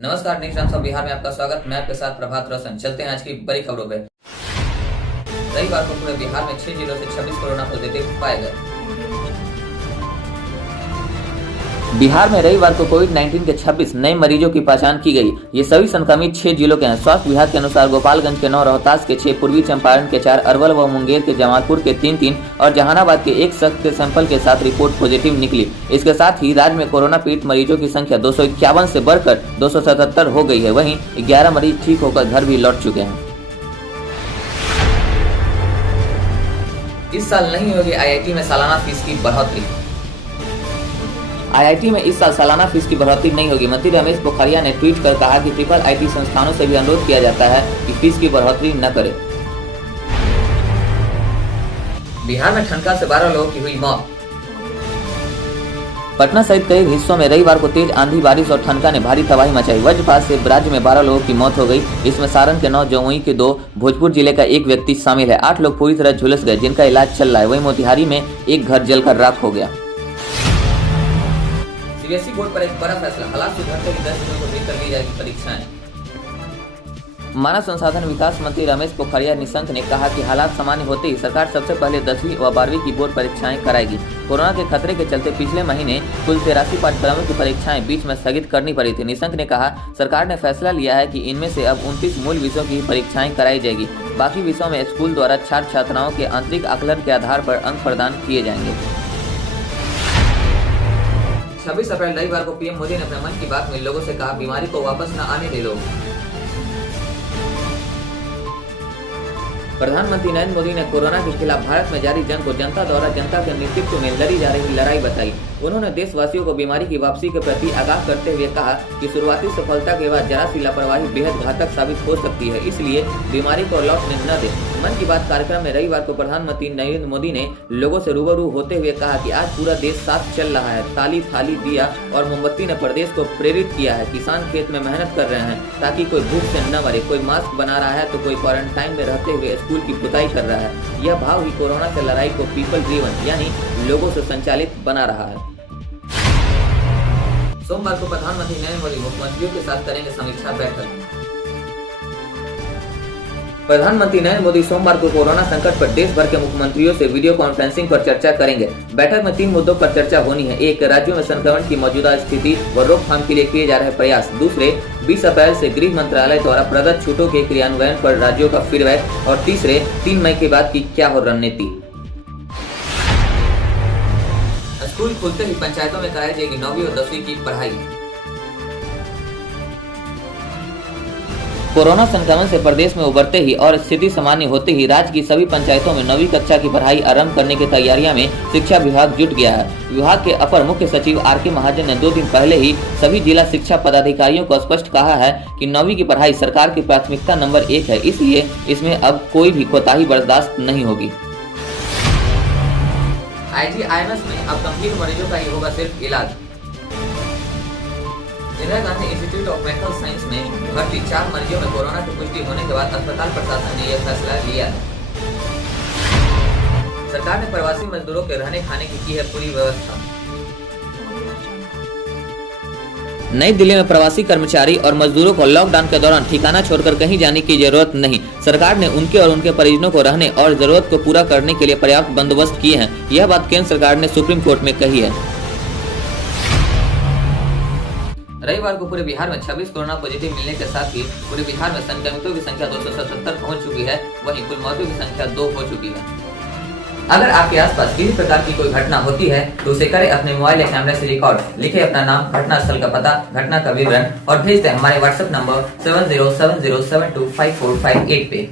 नमस्कार, news times of Bihar में आपका स्वागत। मैं आपके साथ प्रभात रोशन। चलते हैं आज की बड़ी खबरों पे। रविवार को पूरे बिहार में 6 जिलों से 26 कोरोना पॉजिटिव पाए गए। बिहार में रविवार को कोविड-19 के 26 नए मरीजों की पहचान की गई। ये सभी संक्रमित 6 जिलों के हैं। स्वास्थ्य विभाग के अनुसार गोपालगंज के 9, रोहतास के 6, पूर्वी चंपारण के 4, अरवल व मुंगेर के जमालपुर के 3 और जहानाबाद के 1 शख्स के सैंपल के साथ रिपोर्ट पॉजिटिव निकली। इसके साथ ही राज्य में कोरोना पीड़ित मरीजों की संख्या 251 से बढ़कर 277 हो गई है। वहीं 11 मरीज ठीक होकर घर भी लौट चुके हैं। इस साल नहीं होगी आईआईटी में सालाना फीस की बढ़ोतरी। आईआईटी में इस साल सालाना फीस की बढ़ोतरी नहीं होगी। मंत्री रमेश पोखरिया ने ट्वीट कर कहा कि ट्रिपल आईटी संस्थानों से भी अनुरोध किया जाता है कि फीस की बढ़ोतरी न करें। बिहार में ठनका से 12 लोगों की हुई मौत। पटना सहित कई हिस्सों में रविवार को तेज आंधी, बारिश और ठनका ने भारी तबाही मचाई। वज्रपात से राज्य में 12 लोगों की मौत हो गई। इसमें सारण के 9, जमुई के 2, भोजपुर जिले का 1 व्यक्ति शामिल है। 8 लोग पूरी तरह झुलस गए, जिनका इलाज चल रहा है। वहीं मोतिहारी में एक घर जलकर राख हो गया। सीबीएसई बोर्ड पर एक बड़ा फैसला, हालात सुधरते ही 10 दिनों को भीतर ली जाएगी परीक्षाएं। मानव संसाधन विकास मंत्री रमेश पोखरिया निशंक ने कहा कि हालात सामान्य होते ही सरकार सबसे पहले 10वीं व 12वीं की बोर्ड परीक्षाएं कराएगी। कोरोना के खतरे के चलते पिछले महीने कुल 83 पाठ्यक्रमों की परीक्षाएं बीच में स्थगित करनी पड़ी थी। निशंक ने कहा, सरकार ने फैसला लिया है कि इनमें से अब 29 मूल विषयों की परीक्षाएं कराई जाएगी। बाकी विषयों में स्कूल द्वारा छात्र छात्राओं के आंतरिक आकलन के आधार पर अंक प्रदान किए जाएंगे। 26 अप्रैल रविवार को पीएम मोदी ने अपने मन की बात में लोगों से कहा, बीमारी को वापस न आने दे लो। प्रधानमंत्री नरेंद्र मोदी ने कोरोना के खिलाफ भारत में जारी जंग को जनता द्वारा जनता के नेतृत्व में लड़ी जा रही लड़ाई बताई। उन्होंने देशवासियों को बीमारी की वापसी के प्रति आगाह करते हुए कहा कि शुरुआती सफलता के बाद जरा सी लापरवाही बेहद घातक साबित हो सकती है, इसलिए बीमारी को लौटने न दें। मन की बात कार्यक्रम में रविवार को प्रधानमंत्री नरेंद्र मोदी ने लोगों से रूबरू होते हुए कहा कि आज पूरा देश साथ चल रहा है। ताली, थाली, दिया और मोमबत्ती ने प्रदेश को प्रेरित किया है। किसान खेत में मेहनत कर रहे हैं ताकि कोई भूख से न मरे, कोई मास्क बना रहा है तो कोई क्वारंटाइन में रहते हुए स्कूल की पुताई कर रहा है। यह भाव ही कोरोना से लड़ाई को पीपल ड्रिवन यानी लोगों से संचालित बना रहा है। सोमवार को प्रधानमंत्री नरेंद्र मोदी मुख्यमंत्रियों के साथ करेंगे समीक्षा बैठक। प्रधानमंत्री नरेंद्र मोदी सोमवार को कोरोना संकट पर देश भर के मुख्यमंत्रियों से वीडियो कॉन्फ्रेंसिंग पर चर्चा करेंगे। बैठक में 3 मुद्दों पर चर्चा होनी है। 1, राज्यों में संक्रमण की मौजूदा स्थिति व रोकथाम के लिए किए जा रहे प्रयास। दूसरे, 20 अप्रैल से गृह मंत्रालय द्वारा प्रदत्त छूटों के क्रियान्वयन पर राज्यों का फीडबैक। और तीसरे, 3 मई के बाद की क्या हो रणनीति। स्कूल खुलते ही पंचायतों में कराई जाएगी 9वीं और 10वीं की पढ़ाई। कोरोना संक्रमण से प्रदेश में उबरते ही और स्थिति सामान्य होते ही राज्य की सभी पंचायतों में 9वीं कक्षा की पढ़ाई आरंभ करने की तैयारियों में शिक्षा विभाग जुट गया है। विभाग के अपर मुख्य सचिव आर.के. महाजन ने 2 दिन पहले ही सभी जिला शिक्षा पदाधिकारियों को स्पष्ट कहा है कि 9वीं की पढ़ाई सरकार की प्राथमिकता नंबर 1 है, इसलिए इसमें अब कोई भी कोताही बर्दाश्त नहीं होगी। आईजीआईएमएस में अब गंभीर मरीजों का ही होगा सिर्फ इलाज। Indira Gandhi institute of medical science में भर्ती 4 मरीजों में कोरोना की पुष्टि होने के बाद अस्पताल प्रशासन ने यह फैसला लिया है। सरकार ने प्रवासी मजदूरों के रहने खाने की है पूरी व्यवस्था। नई दिल्ली में प्रवासी कर्मचारी और मजदूरों को लॉकडाउन के दौरान ठिकाना छोड़कर कहीं जाने की जरूरत नहीं। सरकार ने उनके और उनके परिजनों को रहने और जरूरत को पूरा करने के लिए पर्याप्त बंदोबस्त किए हैं। यह बात केंद्र सरकार ने सुप्रीम कोर्ट में कही है। रविवार को पूरे बिहार में 26 कोरोना पॉजिटिव मिलने के साथ ही पूरे बिहार में संक्रमितों की संख्या 277 पहुंच चुकी है। वहीं कुल मौतों की संख्या 2 हो चुकी है। अगर आपके आसपास किसी प्रकार की कोई घटना होती है तो उसे करें अपने मोबाइल या कैमरे से रिकॉर्ड, लिखे अपना नाम, घटना स्थल का पता, घटना का विवरण और भेज दें हमारे व्हाट्सएप नंबर 7070725458 पे।